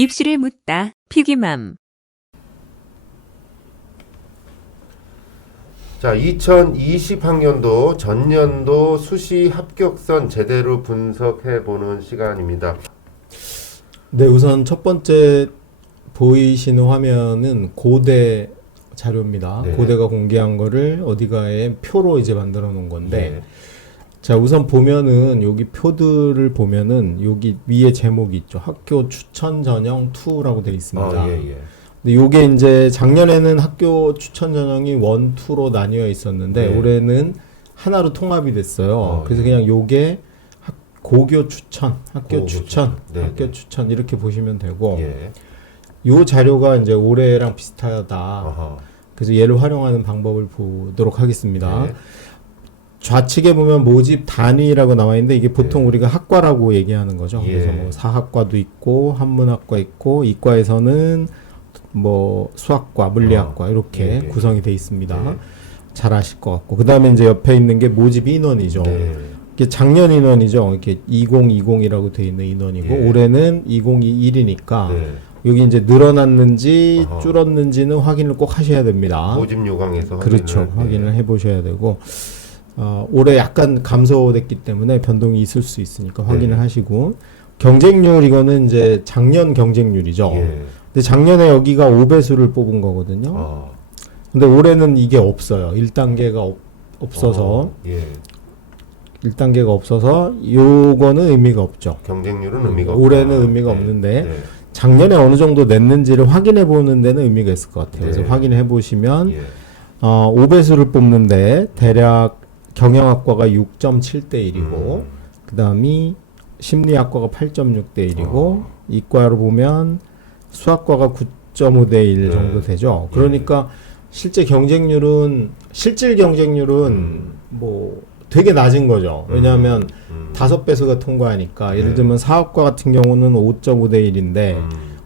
입시를 묻다. 피기맘. 자, 2020학년도 전년도 수시 합격선 제대로 분석해보는 시간입니다. 네, 우선 첫 번째 보이시는 화면은 고대 자료입니다. 네. 고대가 공개한 거를 어디가에 표로 이제 만들어 놓은 건데, 네. 자, 우선 보면은 여기 표들을 보면은 여기 위에 제목이 있죠. 학교 추천 전형 2라고 되어 있습니다. 예. 근데 요게 이제 작년에는 학교 추천 전형이 1, 2로 나뉘어 있었는데 네. 올해는 하나로 통합이 됐어요. 그래서 그냥 요게 고교 추천, 학교 추천, 네, 학교 네. 추천 이렇게 보시면 되고, 예. 요 자료가 이제 올해랑 비슷하다. 아하. 그래서 얘를 활용하는 방법을 보도록 하겠습니다. 네. 좌측에 보면 모집 단위라고 나와 있는데 이게 보통 네. 우리가 학과라고 얘기하는 거죠. 예. 그래서 뭐 사학과도 있고 한문학과 있고 이과에서는 뭐 수학과, 물리학과 이렇게 예. 구성이 돼 있습니다. 네. 잘 아실 것 같고, 그 다음에 이제 옆에 있는 게 모집 인원이죠. 네. 이게 작년 인원이죠. 이렇게 2020이라고 돼 있는 인원이고 예. 올해는 2021이니까 네. 여기 이제 늘어났는지 어허. 줄었는지는 확인을 꼭 하셔야 됩니다. 모집 요강에서 그렇죠. 확인을 해보셔야 되고, 올해 약간 감소됐기 때문에 변동이 있을 수 있으니까 확인을 네. 하시고, 경쟁률 이거는 이제 작년 경쟁률이죠. 예. 근데 작년에 여기가 5배수를 뽑은 거거든요. 근데 올해는 이게 없어요. 1단계가 없어서, 예. 1단계가 없어서 요거는 의미가 없죠. 경쟁률은 의미가 없다. 올해는 의미가 네. 없는데 네. 작년에 어느 정도 냈는지를 확인해 보는 데는 의미가 있을 것 같아요. 네. 그래서 확인해 보시면 예. 5배수를 뽑는데 대략 경영학과가 6.7대 1이고 그다음이 심리학과가 8.6대 1이고 이과로 보면 수학과가 9.5대 1 정도 되죠. 그러니까 실제 경쟁률은 실질 경쟁률은 뭐 되게 낮은 거죠. 왜냐하면 5배수가 통과하니까 예를 들면 사학과 같은 경우는 5.5대 1인데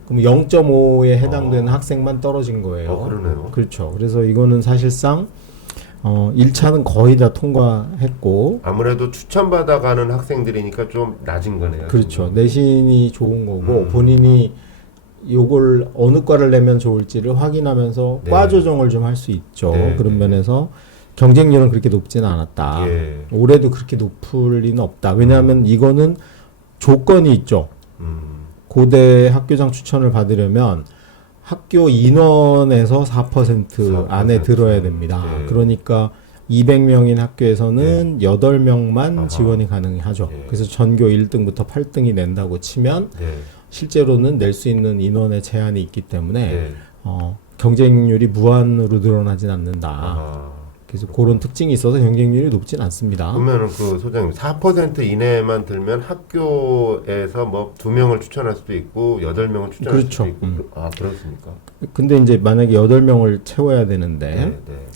그럼 0.5에 해당되는 학생만 떨어진 거예요. 그러네요. 그렇죠. 그래서 이거는 사실상 1차는 거의 다 통과했고 아무래도 추천받아 가는 학생들이니까 좀 낮은 거네요. 그렇죠. 내신이 좋은 거고 본인이 요걸 어느 과를 내면 좋을지를 확인하면서 네. 과 조정을 좀 할 수 있죠. 네, 그런 네. 면에서 경쟁률은 그렇게 높지는 않았다. 예. 올해도 그렇게 높을 리는 없다. 왜냐하면 이거는 조건이 있죠. 고대 학교장 추천을 받으려면 학교 인원에서 4% 안에 4%. 들어야 됩니다. 네. 그러니까 200명인 학교에서는 8명만 아하. 지원이 가능하죠. 네. 그래서 전교 1등부터 8등이 낸다고 치면 네. 실제로는 낼 수 있는 인원의 제한이 있기 때문에 네. 경쟁률이 무한으로 늘어나진 않는다. 아하. 그래서 그런 특징이 있어서 경쟁률이 높진 않습니다. 그러면은 그 소장님 4% 이내만 들면 학교에서 뭐 2명을 추천할 수도 있고 8명을 추천할 그렇죠. 수도 있고 그렇습니까? 근데 이제 만약에 8명을 채워야 되는데 네.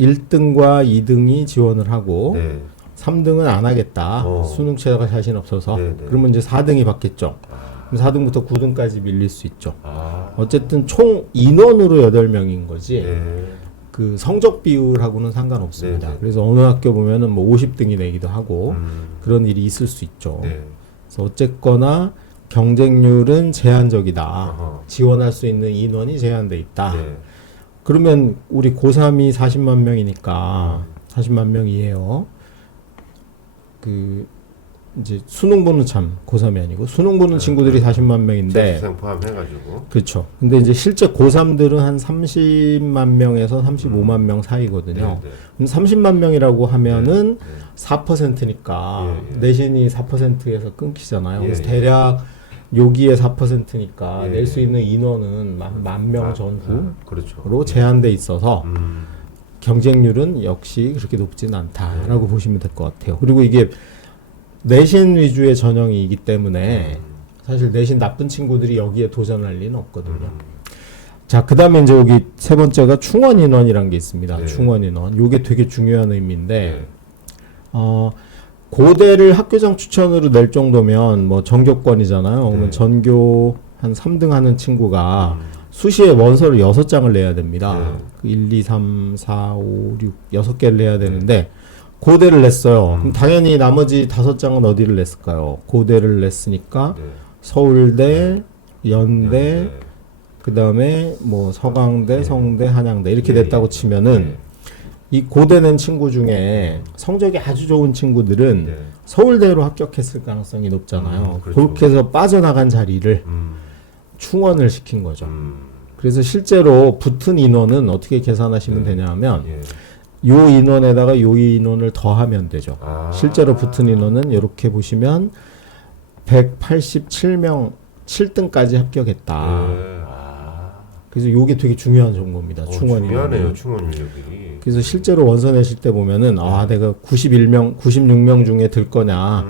1등과 2등이 지원을 하고 네. 3등은 안 하겠다. 수능체가 자신 없어서. 네, 네. 그러면 이제 4등이 받겠죠. 그럼 4등부터 9등까지 밀릴 수 있죠. 아. 어쨌든 총 인원으로 8명인 거지. 네. 그 성적 비율하고는 상관없습니다. 네, 네. 그래서 어느 학교 보면은 뭐 50등이 내기도 하고 그런 일이 있을 수 있죠. 네. 그래서 어쨌거나 경쟁률은 제한적이다. 아하. 지원할 수 있는 인원이 제한돼 있다. 네. 그러면 우리 고3이 40만 명이니까 40만 명이에요. 그 이제 수능 보는 고3이 아니고 수능 보는 친구들이 40만 명인데 재수생 포함해가지고. 그렇죠. 근데 이제 실제 고3들은 한 30만 명에서 35만 명 사이거든요. 네, 네. 그럼 30만 명이라고 하면은 네. 4%니까 예, 예. 내신이 4%에서 끊기잖아요. 그래서 예, 예. 대략 여기에 4%니까 예, 낼 수 예. 있는 인원은 10,000명 전후로 그렇죠. 제한돼 있어서 경쟁률은 역시 그렇게 높지는 않다라고 보시면 될 것 같아요. 그리고 이게 내신 위주의 전형이기 때문에 사실 내신 나쁜 친구들이 여기에 도전할 리는 없거든요. 자, 그 다음에 이제 여기 세 번째가 충원 인원이라는 게 있습니다. 네. 충원 인원. 요게 되게 중요한 의미인데, 네. 고대를 학교장 추천으로 낼 정도면 뭐 전교권이잖아요. 그러면 네. 전교 한 3등 하는 친구가 수시에 원서를 6장을 내야 됩니다. 네. 1, 2, 3, 4, 5, 6, 6개를 내야 되는데, 고대를 냈어요. 그럼 당연히 나머지 5장은 어디를 냈을까요? 고대를 냈으니까 네. 서울대, 연대, 그 다음에 뭐 서강대, 성대, 한양대 이렇게 됐다고 치면은 이 고대는 친구 중에 성적이 아주 좋은 친구들은 서울대로 합격했을 가능성이 높잖아요. 그렇죠. 그렇게 해서 빠져나간 자리를 충원을 시킨 거죠. 그래서 실제로 붙은 인원은 어떻게 계산하시면 되냐면 요 인원에다가 요 인원을 더하면 되죠. 실제로 붙은 인원은 이렇게 보시면 187명 7등까지 합격했다. 그래서 요게 되게 중요한 정보입니다. 충원 중요하네요. 인원이. 충원 인력이. 그래서 실제로 원서 내실 때 보면은 내가 91명, 96명 중에 들 거냐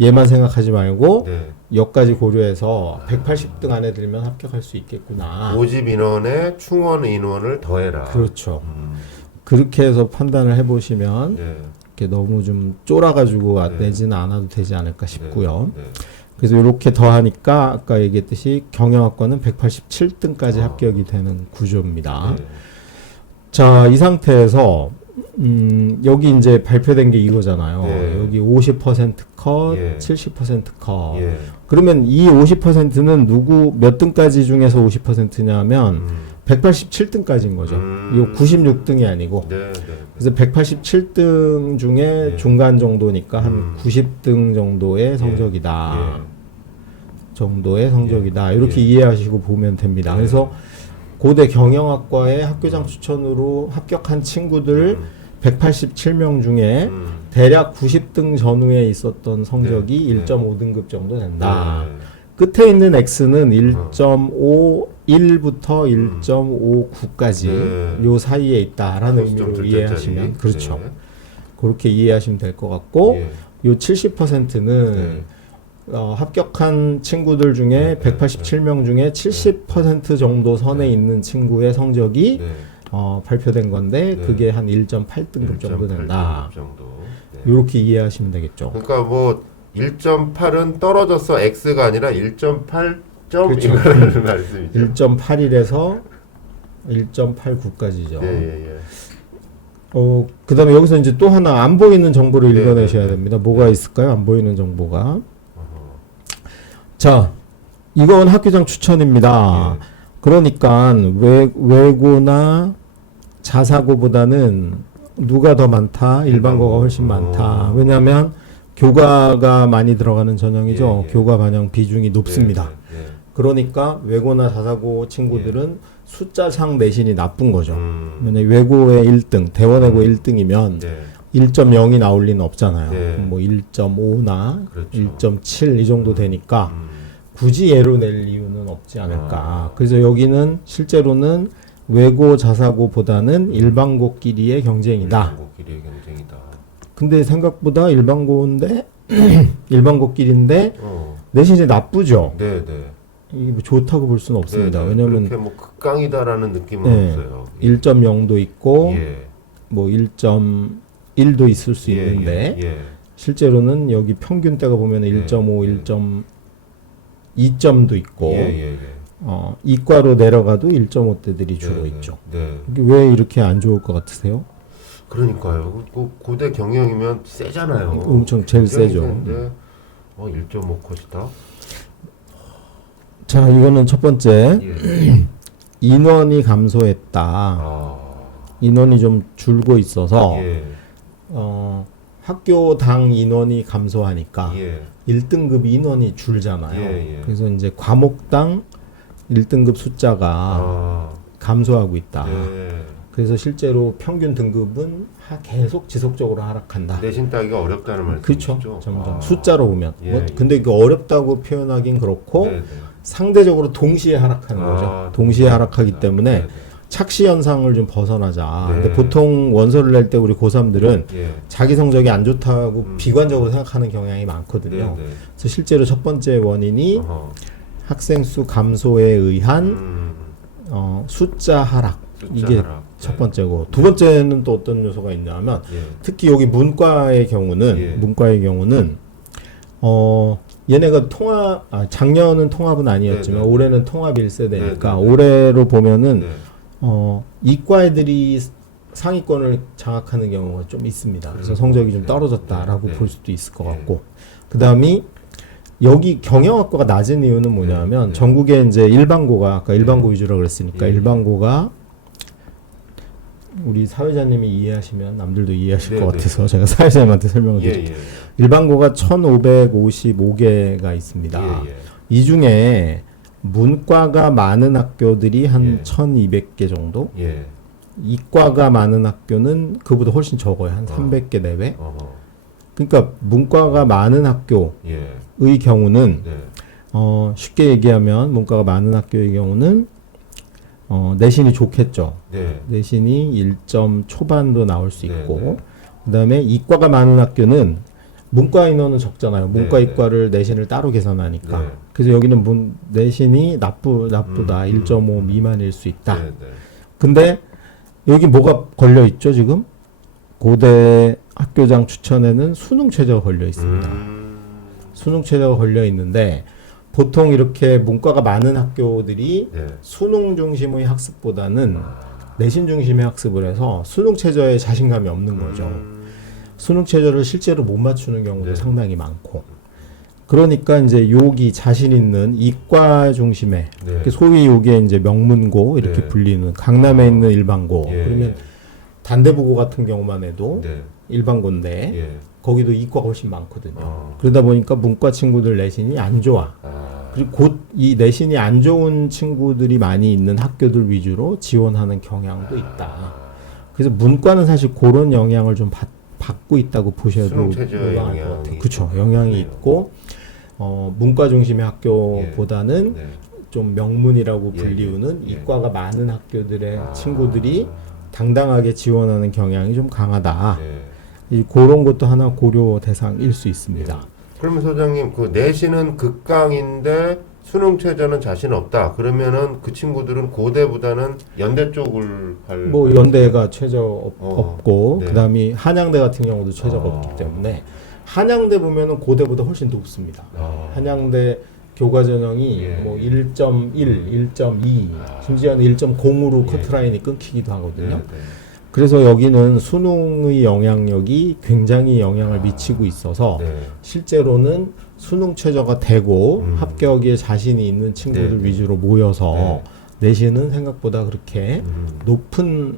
얘만 생각하지 말고 여기까지 고려해서 180등 안에 들면 합격할 수 있겠구나. 모집 인원에 충원 인원을 더해라. 그렇죠. 그렇게 해서 판단을 해보시면 이렇게 너무 좀 쫄아가지고 내지는 않아도 되지 않을까 싶고요. 그래서 이렇게 더하니까 아까 얘기했듯이 경영학과는 187등까지 합격이 되는 구조입니다. 자, 이 상태에서 여기 이제 발표된 게 이거잖아요. 여기 50% 컷, 70% 컷. 그러면 이 50%는 누구 몇 등까지 중에서 50%냐면 187등까지인 거죠. 이거 96등이 아니고. 그래서 187등 중에 중간 정도니까 한 90등 정도의 성적이다. 정도의 성적이다. 이렇게 이해하시고 보면 됩니다. 그래서 고대 경영학과의 학교장 추천으로 합격한 친구들 187명 중에 대략 90등 전후에 있었던 성적이 1.5등급 정도 된다. 끝에 있는 X는 1.51부터 1.59까지 요 사이에 있다라는 의미로 이해하시면 그렇죠. 그렇게 이해하시면 될 것 같고 요 70%는 합격한 친구들 중에 187명 중에 70% 정도 선에 있는 친구의 성적이 발표된 건데 그게 한 1.8등급 정도 된다. 이렇게 이해하시면 되겠죠. 그러니까 뭐 1.8은 떨어져서 X가 아니라 1.8점 그렇죠. 이거라는 말씀이죠. 1.81에서 1.89까지죠. 그 다음에 여기서 이제 또 하나 안 보이는 정보를 읽어내셔야 됩니다. 뭐가 있을까요? 안 보이는 정보가. 자, 이건 학교장 추천입니다. 그러니까 외고나 자사고보다는 누가 더 많다? 일반고가 훨씬 많다. 왜냐하면 교과가 많이 들어가는 전형이죠. 교과 반영 비중이 높습니다. 그러니까 외고나 자사고 친구들은 숫자상 내신이 나쁜 거죠. 왜냐면 외고의 1등, 대원외고 1등이면 1.0이 나올 리는 없잖아요. 뭐 1.5나 1.7 이 정도 되니까 굳이 얘로 낼 이유는 없지 않을까. 그래서 여기는 실제로는 외고 자사고보다는 일반고끼리의 경쟁이다. 근데 생각보다 일반고인데 일반고끼리인데 내신이 나쁘죠. 이게 뭐 좋다고 볼 수는 없습니다. 왜냐면 그렇게 뭐 극강이다라는 느낌은 없어요. 1.0도 있고 뭐 1.1도 있을 수 있는데 실제로는 여기 평균대가 보면 1.5, 1.2점도 있고 이과로 내려가도 1.5대들이 주로 있죠. 이게 왜 이렇게 안 좋을 것 같으세요? 그러니까요. 고대 경영이면 세잖아요. 엄청 제일 세죠. 1.5컷이다. 자, 이거는 첫 번째. 인원이 감소했다. 인원이 좀 줄고 있어서 학교당 인원이 감소하니까 1등급 인원이 줄잖아요. 그래서 이제 과목당 1등급 숫자가 감소하고 있다. 그래서 실제로 평균 등급은 계속 지속적으로 하락한다. 내신 따기가 어렵다는 말씀이죠. 그렇죠. 점점 숫자로 보면. 근데 그 어렵다고 표현하긴 그렇고 상대적으로 동시에 하락하는 거죠. 동시에 하락하기 때문에 착시 현상을 좀 벗어나자. 근데 보통 원서를 낼 때 우리 고3들은 자기 성적이 안 좋다고 비관적으로 생각하는 경향이 많거든요. 그래서 실제로 첫 번째 원인이 학생 수 감소에 의한 숫자 하락. 이게 첫 번째고 두 번째는 또 어떤 요소가 있냐면 특히 여기 문과의 경우는 얘네가 작년은 통합은 아니었지만 올해는 통합 1세대니까 올해로 보면은 이과 애들이 상위권을 장악하는 경우가 좀 있습니다. 그래서 성적이 좀 떨어졌다라고 볼 수도 있을 것 같고 그 다음이 여기 경영학과가 낮은 이유는 뭐냐면 네. 전국에 이제 일반고가 아까 일반고 위주라고 그랬으니까 예. 일반고가 우리 사회자님이 이해하시면 남들도 이해하실 네, 것 네. 같아서 제가 사회자님한테 설명을 예, 드릴게요. 예. 일반고가 1555개가 있습니다. 예, 예. 이 중에 문과가 많은 학교들이 한 예. 1200개 정도? 예. 이과가 많은 학교는 그보다 훨씬 적어요. 한 어. 300개 내외. 어허. 그러니까 문과가 많은 학교의 예. 경우는 네. 쉽게 얘기하면 문과가 많은 학교의 경우는 내신이 좋겠죠. 네. 내신이 1점 초반도 나올 수 네, 있고 네. 그다음에 이과가 많은 학교는 문과 인원은 적잖아요. 문과 네, 이과를 내신을 따로 계산하니까. 네. 그래서 여기는 나쁘다. 1.5 미만일 수 있다. 네, 네. 근데 여기 뭐가 걸려 있죠, 지금? 고대 학교장 추천에는 수능 최저가 걸려 있습니다. 수능 최저가 걸려 있는데 보통 이렇게 문과가 많은 학교들이 네. 수능 중심의 학습보다는 내신 중심의 학습을 해서 수능 최저에 자신감이 없는 거죠. 수능 최저를 실제로 못 맞추는 경우도 네. 상당히 많고. 그러니까 이제 여기 자신 있는 이과 중심의 네. 소위 요게 이제 명문고 이렇게 네. 불리는 강남에 있는 일반고 예, 그러면 단대부고 같은 경우만 해도 네. 일반고인데 예. 거기도 이과가 훨씬 많거든요. 어. 그러다 보니까 문과 친구들 내신이 안 좋아. 아. 그리고 곧 이 내신이 안 좋은 친구들이 많이 있는 학교들 위주로 지원하는 경향도 있다. 그래서 문과는 사실 그런 영향을 좀 받고 있다고 보셔도 수능 최저의 무방할 것 영향이 같아요. 그렇죠. 영향이 있네요. 있고 문과 중심의 학교보다는 네. 좀 명문이라고 예, 불리우는 예. 이과가 많은 학교들의 아. 친구들이 당당하게 지원하는 경향이 좀 강하다. 네. 그런 것도 하나 고려 대상일 수 있습니다. 그러면 소장님 그 내신은 극강인데 수능 최저는 자신 없다. 그러면은 그 친구들은 고대보다는 연대 쪽을 뭐 연대가 최저 없고 네. 그다음에 한양대 같은 경우도 최저가 없기 때문에 한양대 보면은 고대보다 훨씬 높습니다. 한양대 교과 전형이 예. 뭐 1.1, 1.2, 심지어는 1.0으로 예. 커트라인이 끊기기도 하거든요. 네, 네. 그래서 여기는 수능의 영향력이 굉장히 영향을 미치고 있어서 네. 실제로는 수능 최저가 되고 음. 합격에 자신이 있는 친구들 네, 네. 위주로 모여서 네. 내신은 생각보다 그렇게 높은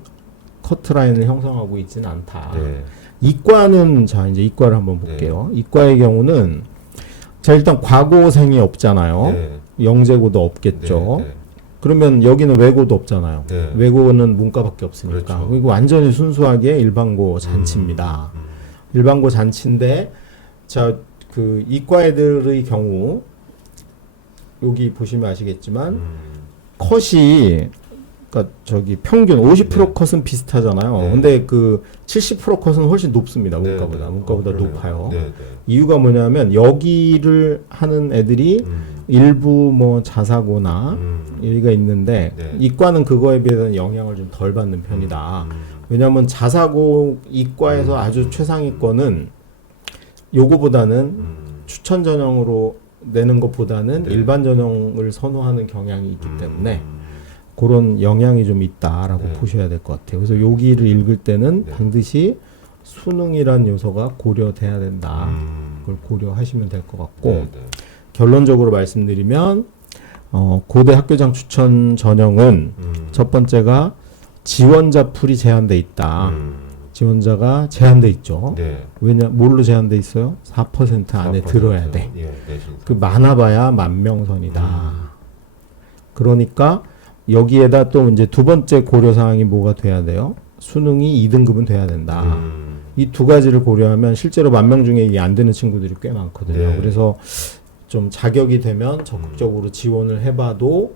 커트라인을 형성하고 있지는 않다. 네. 이과는 자 이제 이과를 한번 볼게요. 이과의 경우는 자 일단 과고생이 없잖아요. 네. 영재고도 없겠죠. 네, 네. 그러면 여기는 외고도 없잖아요. 네. 외고는 문과밖에 없으니까. 그렇죠. 그리고 완전히 순수하게 일반고 잔치입니다. 일반고 잔치인데 자 그 이과 애들의 경우 여기 보시면 아시겠지만 컷이 그러니까 저기 평균 50% 네. 컷은 비슷하잖아요. 네. 근데 그 70% 컷은 훨씬 높습니다. 네, 문과보다. 네. 문과보다 그러네요. 높아요. 네, 네. 이유가 뭐냐면 여기를 하는 애들이 일부 뭐 자사고나 여기가 있는데 네. 이과는 그거에 비해서는 영향을 좀 덜 받는 편이다. 왜냐하면 자사고 이과에서 아주 최상위권은 요거보다는 추천 전형으로 내는 것보다는 네. 일반 전형을 선호하는 경향이 있기 때문에 그런 영향이 좀 있다라고 네. 보셔야 될 것 같아요. 그래서 여기를 읽을 때는 네. 반드시 수능이란 요소가 고려돼야 된다. 그걸 고려하시면 될 것 같고 네, 네. 결론적으로 말씀드리면 고대 학교장 추천 전형은 첫 번째가 지원자 풀이 제한돼 있다. 지원자가 제한돼 있죠. 네. 왜냐 뭘로 제한돼 있어요? 4% 안에 4%. 들어야 돼. 예, 내신. 그 많아봐야 10,000명선이다. 그러니까 여기에다 또 이제 두 번째 고려 사항이 뭐가 돼야 돼요? 수능이 2등급은 돼야 된다. 이 두 가지를 고려하면 실제로 10,000명 중에 이게 안 되는 친구들이 꽤 많거든요. 네. 그래서 좀 자격이 되면 적극적으로 지원을 해봐도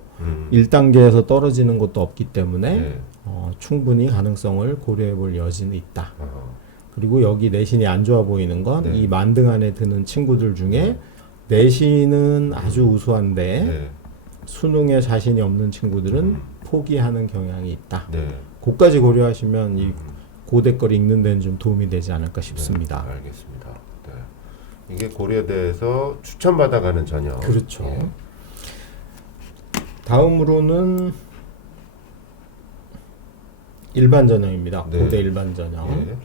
1단계에서 떨어지는 것도 없기 때문에 네. 충분히 가능성을 고려해 볼 여지는 있다. 어. 그리고 여기 내신이 안 좋아 보이는 건 네. 이 만등 안에 드는 친구들 중에 내신은 아주 우수한데 네. 수능에 자신이 없는 친구들은 포기하는 경향이 있다. 네. 그까지 고려하시면 이 고대 걸 읽는 데는 좀 도움이 되지 않을까 싶습니다. 네, 알겠습니다. 네. 이게 고려대에서 추천받아가는 전형. 그렇죠. 예. 다음으로는 일반 전형입니다. 네. 고대 일반 전형. 예.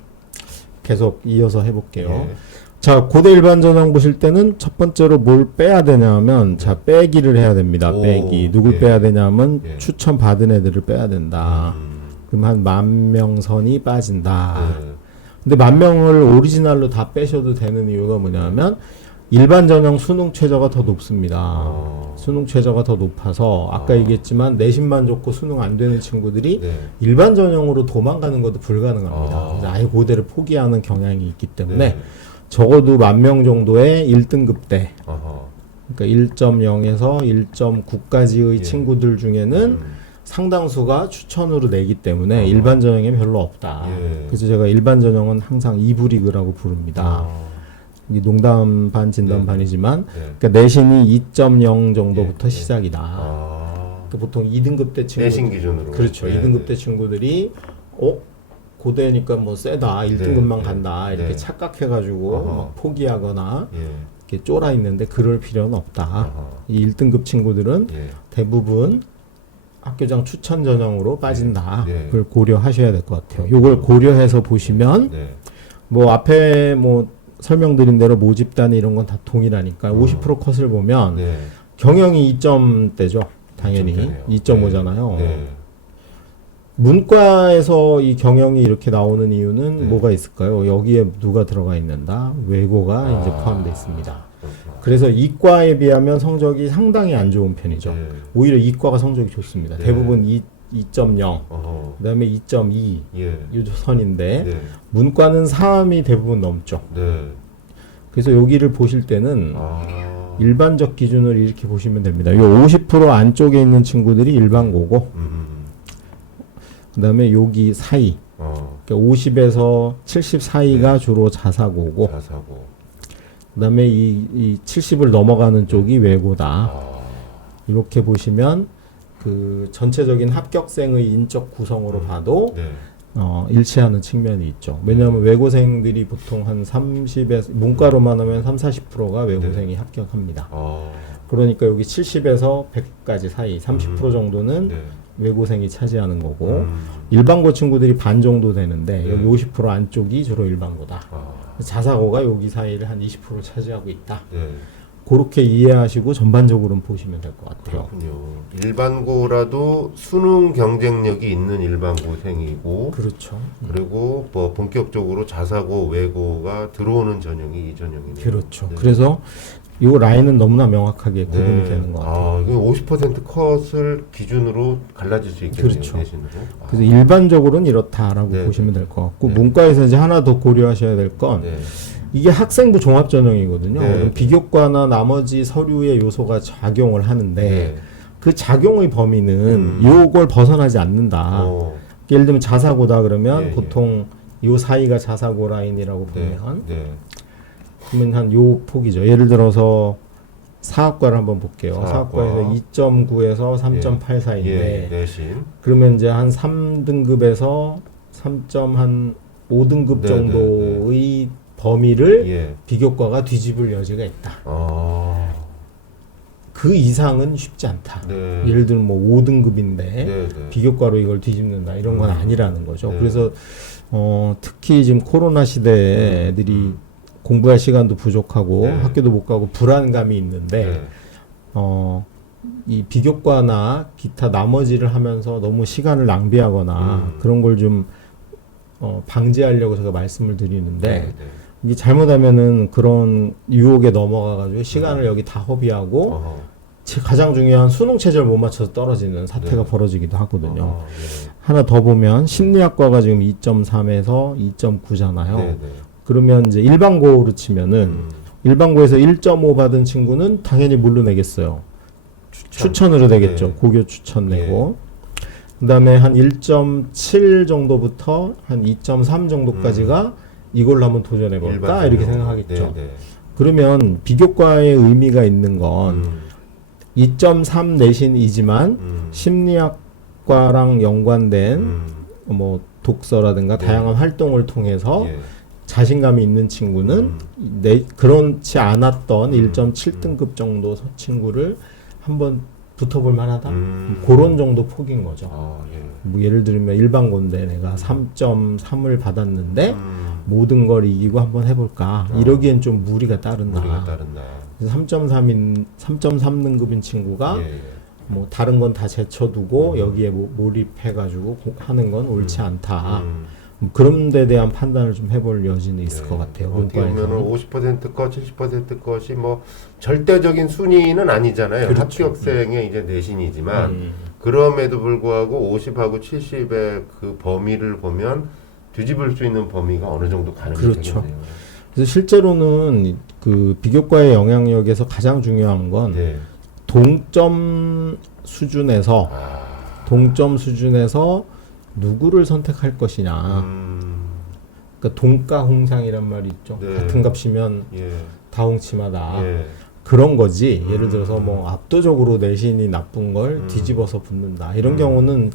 계속 이어서 해볼게요. 예. 자, 고대 일반 전형 보실 때는 첫 번째로 뭘 빼야 되냐면, 자, 빼기를 해야 됩니다. 오, 빼기. 누굴 예. 빼야 되냐면, 예. 추천 받은 애들을 빼야 된다. 그럼 한 10,000명 선이 빠진다. 네. 근데 10,000명을 오리지널로 다 빼셔도 되는 이유가 뭐냐면, 일반 전형 수능 최저가 더 높습니다. 수능 최저가 더 높아서 아까 얘기했지만 내신만 좋고 수능 안 되는 친구들이 네. 일반 전형으로 도망가는 것도 불가능합니다. 아. 그래서 아예 고대를 포기하는 경향이 있기 때문에 네. 적어도 10,000명 정도의 1등급대, 아하. 그러니까 1.0에서 1.9까지의 예. 친구들 중에는 상당수가 추천으로 내기 때문에 일반 전형에 별로 없다. 예. 그래서 제가 일반 전형은 항상 2부 리그라고 부릅니다. 이게 농담 반 진담 네. 반이지만 네. 그러니까 내신이 2.0 정도부터 예. 시작이다. 그러니까 보통 2등급 대 친구 내신 기준으로. 그렇죠. 네. 2등급 대 친구들이 고대니까 뭐 세다. 1등급만 네. 간다. 이렇게 네. 착각해가지고 어허. 막 포기하거나 예. 이렇게 쫄아 있는데 그럴 필요는 없다. 아하. 이 1등급 친구들은 예. 대부분 학교장 추천 전형으로 빠진다. 네. 그걸 고려하셔야 될 것 같아요. 이걸 고려해서 보시면 네. 뭐 앞에 뭐 설명드린 대로 모집단 이런 건 다 동일하니까 50% 컷을 보면 네. 경영이 2점대죠. 당연히 2점대네요. 2.5잖아요. 네. 문과에서 이 경영이 이렇게 나오는 이유는 네. 뭐가 있을까요? 여기에 누가 들어가 있는다? 외고가 이제 포함되어 있습니다. 그렇구나. 그래서 이과에 비하면 성적이 상당히 안 좋은 편이죠. 네. 오히려 이과가 성적이 좋습니다. 네. 대부분 2.0, 어허. 그다음에 2.2 예. 이 선인데 네. 문과는 3이 대부분 넘죠. 네. 그래서 여기를 보실 때는 아. 일반적 기준으로 이렇게 보시면 됩니다. 이 50% 안쪽에 있는 친구들이 일반고고, 그다음에 여기 사이, 그러니까 50에서 70 사이가 주로 자사고고, 자사고. 그다음에 이 70을 넘어가는 쪽이 외고다. 아. 이렇게 보시면 그 전체적인 합격생의 인적 구성으로 봐도 네. 일치하는 측면이 있죠. 왜냐하면 외고생들이 보통 한 30에서 문과로만 하면 30-40%가 외고생이 합격합니다. 아. 그러니까 여기 70에서 100까지 사이 30% 정도는 네. 외고생이 차지하는 거고 일반고 친구들이 반 정도 되는데 네. 여기 50% 안쪽이 주로 일반고다. 아. 자사고가 여기 사이를 한 20% 차지하고 있다. 네. 그렇게 이해하시고 전반적으로는 보시면 될 것 같아요. 그렇군요. 일반고라도 수능 경쟁력이 있는 일반고생이고, 그렇죠. 그리고 뭐 본격적으로 자사고, 외고가 들어오는 전형이 이 전형이네요. 그렇죠. 네. 그래서 이 라인은 너무나 명확하게 구분이 되는 것 같아요. 아, 50% 컷을 기준으로 갈라질 수 있겠네요. 그렇죠. 내신으로. 그래서 일반적으로는 이렇다라고 네. 보시면 될 것 같고 네. 문과에서 이제 하나 더 고려하셔야 될 건 네. 이게 학생부 종합 전형이거든요. 네. 비교과나 나머지 서류의 요소가 작용을 하는데 네. 그 작용의 범위는 요걸 벗어나지 않는다. 어, 예를 들면 자사고다 그러면 예, 예. 보통 요 사이가 자사고 라인이라고 네. 보면 네. 그러면 한 요 폭이죠. 예를 들어서 사학과를 한번 볼게요. 사학과. 사학과에서 2.9에서 3.8 사이인데 예, 내신. 그러면 이제 한 3등급에서 3.5등급 네, 정도의 범위를 예. 비교과가 뒤집을 여지가 있다. 아. 그 이상은 쉽지 않다. 네. 예를 들면 뭐 5등급인데 네, 네. 비교과로 이걸 뒤집는다 이런 건 아니라는 거죠. 네. 그래서 특히 지금 코로나 시대에 애들이 공부할 시간도 부족하고 네. 학교도 못 가고 불안감이 있는데 네. 이 비교과나 기타 나머지를 하면서 너무 시간을 낭비하거나 그런 걸 좀 방지하려고 제가 말씀을 드리는데 네, 네. 이게 잘못하면은 그런 유혹에 넘어가가지고 시간을 여기 다 허비하고 어허. 가장 중요한 수능 체제를 못 맞춰서 떨어지는 사태가 네. 벌어지기도 하거든요. 아, 네. 하나 더 보면 심리학과가 지금 2.3에서 2.9잖아요. 네, 네. 그러면 이제 일반고로 치면은 일반고에서 1.5 받은 친구는 당연히 뭘로 내겠어요? 추천으로 되겠죠. 네. 고교 추천 내고. 그다음에 한 1.7 정도부터 한 2.3 정도까지가 이걸로 한번 도전해 볼까 이렇게 생각하겠죠. 네, 네. 그러면 비교과의 의미가 있는 건 2.3 내신이지만 심리학과랑 연관된 뭐 독서라든가 네. 다양한 활동을 통해서 예. 자신감이 있는 친구는 그렇지 않았던 1.7등급 정도 친구를 한번 붙어볼 만하다? 그런 정도 폭인 거죠. 아, 예. 뭐 예를 들면 일반고인데 내가 3.3을 받았는데 모든 걸 이기고 한번 해볼까 이러기엔 좀 무리가 따른다. 무리가 따른다. 그래서 3.3등급인 친구가 예, 예. 뭐 다른 건 다 제쳐두고 여기에 몰입해가지고 하는 건 옳지 않다. 뭐 그런 데 대한 판단을 좀 해볼 여지는 있을 것 같아요. 어떻게 보면 문과에서. 50% 것, 70% 것이 뭐 절대적인 순위는 아니잖아요. 그렇죠. 합격생의 이제 내신이지만 그럼에도 불구하고 50하고 70의 그 범위를 보면 뒤집을 수 있는 범위가 어느 정도 가능이 그렇죠. 되겠네요. 그래서 실제로는 그 비교과의 영향력에서 가장 중요한 건 네. 동점 수준에서 누구를 선택할 것이냐. 그러니까 동가 홍상이란 말이 있죠. 네. 같은 값이면 예. 다 홍침하다. 예. 그런 거지. 예를 들어서 뭐 압도적으로 내신이 나쁜 걸 뒤집어서 붙는다. 이런 경우는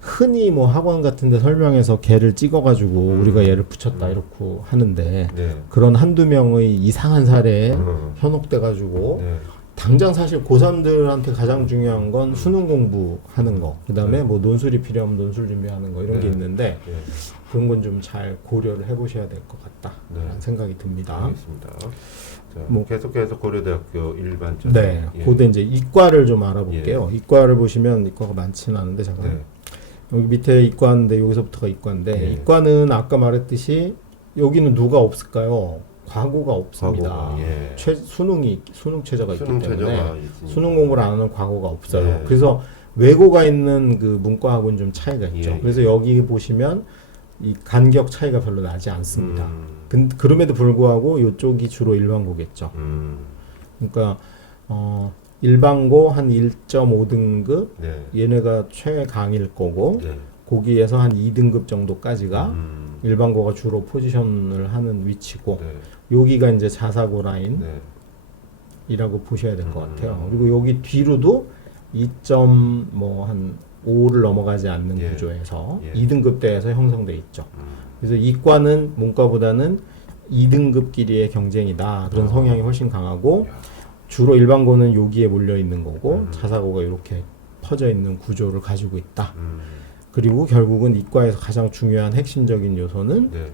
흔히 뭐 학원 같은 데 설명해서 걔를 찍어가지고 우리가 얘를 붙였다 이렇게 하는데 네. 그런 한두 명의 이상한 사례에 음. 현혹돼가지고 네. 당장 사실 고3들한테 가장 중요한 건 수능 공부하는 거. 그 다음에 뭐 논술이 필요하면 논술 준비하는 거 이런 게 네. 있는데 예. 그런 건 좀 잘 고려를 해보셔야 될 것 같다. 네. 라는 생각이 듭니다. 알겠습니다. 자, 뭐- 계속해서 고려대학교 일반전. 네. 예. 고대 이제 이과를 좀 알아볼게요. 이과를 보시면 이과가 많지는 않은데 잠깐. 네. 여기 밑에 이과인데 여기서부터가 이과인데 네. 이과는 아까 말했듯이 여기는 누가 없을까요? 과거가 없습니다. 과거가, 예. 수능 최저가 있기 수능 때문에 최저가 있으니까. 수능 공부를 안 하는 과거가 없어요. 네. 그래서 외고가 있는 그 문과하고는 좀 차이가 있죠. 예, 그래서 여기 보시면 이 간격 차이가 별로 나지 않습니다. 음. 그럼에도 불구하고 이쪽이 주로 일반고겠죠. 그러니까 일반고 한 1.5등급 네. 얘네가 최강일 거고 네. 거기에서 한 2등급 정도까지가 음. 일반고가 주로 포지션을 하는 위치고 네. 여기가 이제 자사고 라인이라고 네. 보셔야 될 것 같아요. 그리고 여기 뒤로도 2.한 5를 넘어가지 않는 예. 구조에서 예. 2등급대에서 형성돼 있죠. 그래서 이과는 문과보다는 2등급끼리의 경쟁이다. 그런 성향이 훨씬 강하고 주로 일반고는 여기에 몰려 있는 거고 자사고가 이렇게 퍼져 있는 구조를 가지고 있다. 그리고 결국은 이과에서 가장 중요한 핵심적인 요소는 네.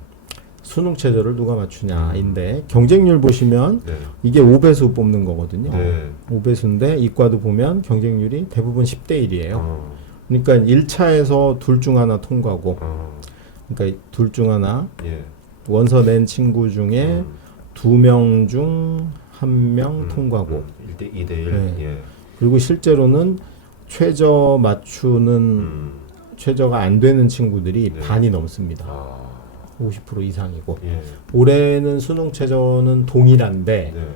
수능 최저를 누가 맞추냐인데 경쟁률 보시면 네. 이게 5배수 뽑는 거거든요. 네. 5배수인데 이과도 보면 경쟁률이 대부분 10대 1이에요. 어. 그러니까 1차에서 둘 중 하나 통과고 어. 그러니까 둘 중 하나 예. 원서 낸 친구 중에 2명 중 1명 통과고 1대 2대 1. 네. 예. 그리고 실제로는 최저 맞추는 최저가 안 되는 친구들이 네. 반이 넘습니다. 아. 50% 이상이고 예. 올해는 수능 최저는 동일한데 네.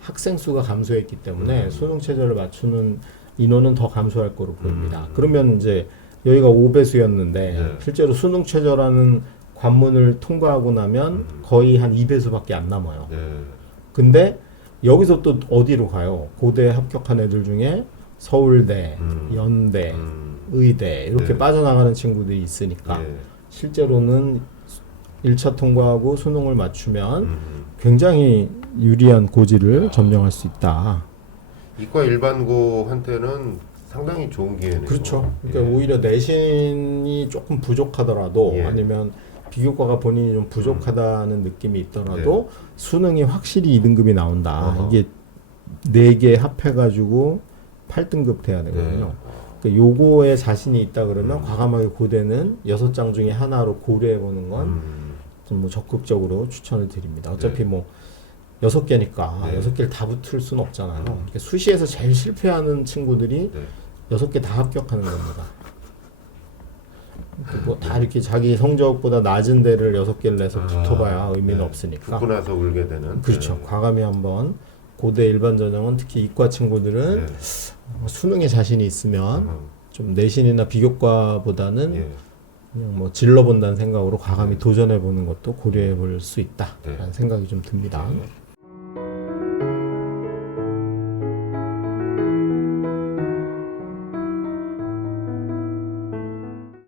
학생 수가 감소했기 때문에 수능 최저를 맞추는 인원은 더 감소할 거로 보입니다. 그러면 이제 여기가 5배수였는데 네. 실제로 수능 최저라는 관문을 통과하고 나면 거의 한 2배수밖에 안 남아요. 네. 근데 여기서 또 어디로 가요? 고대 합격한 애들 중에 서울대, 연대, 의대 이렇게 네. 빠져나가는 친구들이 있으니까 예. 실제로는 1차 통과하고 수능을 맞추면 굉장히 유리한 고지를 점령할 수 있다. 이과 일반고한테는 상당히 좋은 기회네요. 그렇죠. 그러니까 예. 오히려 내신이 조금 부족하더라도 예. 아니면 비교과가 본인이 좀 부족하다는 느낌이 있더라도 네. 수능이 확실히 2등급이 나온다. 어허. 이게 4개 합해가지고 8등급 돼야 되거든요. 그러니까 요거에 자신이 있다 그러면 과감하게 고대는 6장 중에 하나로 고려해보는 건 좀 뭐 적극적으로 추천을 드립니다. 어차피 네. 뭐 6개니까 네. 6개를 다 붙을 수는 없잖아요. 그러니까 수시에서 제일 실패하는 친구들이 네. 6개 다 합격하는 겁니다. 뭐 다 이렇게 자기 성적보다 낮은 데를 6개를 내서 붙어봐야 의미는 네. 없으니까. 붙고 나서 울게 되는. 그렇죠. 네. 과감히 한번 고대 일반 전형은 특히 이과 친구들은 네. 수능에 자신이 있으면 좀 내신이나 비교과보다는 예. 그냥 뭐 질러본다는 생각으로 과감히 도전해보는 것도 고려해볼 수 있다라는 네. 생각이 좀 듭니다. 네.